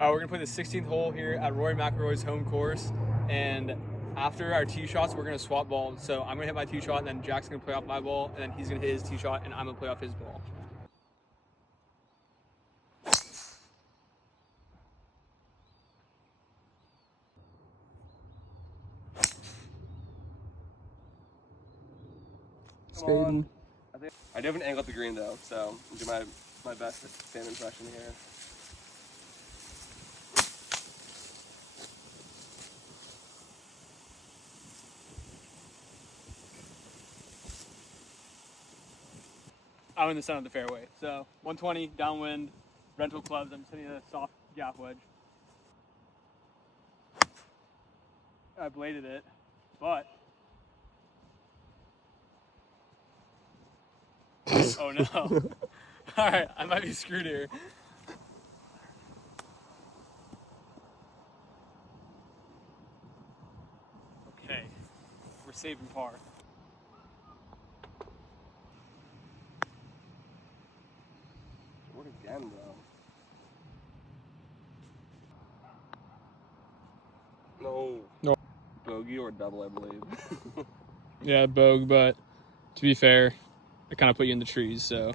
We're gonna play the 16th hole here at Rory McIlroy's home course, and after our tee shots, we're gonna swap balls. So I'm gonna hit my tee shot, and then Jack's gonna play off my ball, and then he's gonna hit his tee shot, and I'm gonna play off his ball. Spading. I do have an angle at the green though, so I'll do my best at fan impression here. I'm in the center of the fairway. So 120 downwind, rental clubs. I'm hitting a soft gap wedge. I bladed it, but oh no! All right, I might be screwed here. Okay, we're saving par. What again, though? No. Bogey or double, I believe. Yeah, bogue, but to be fair, I kind of put you in the trees, so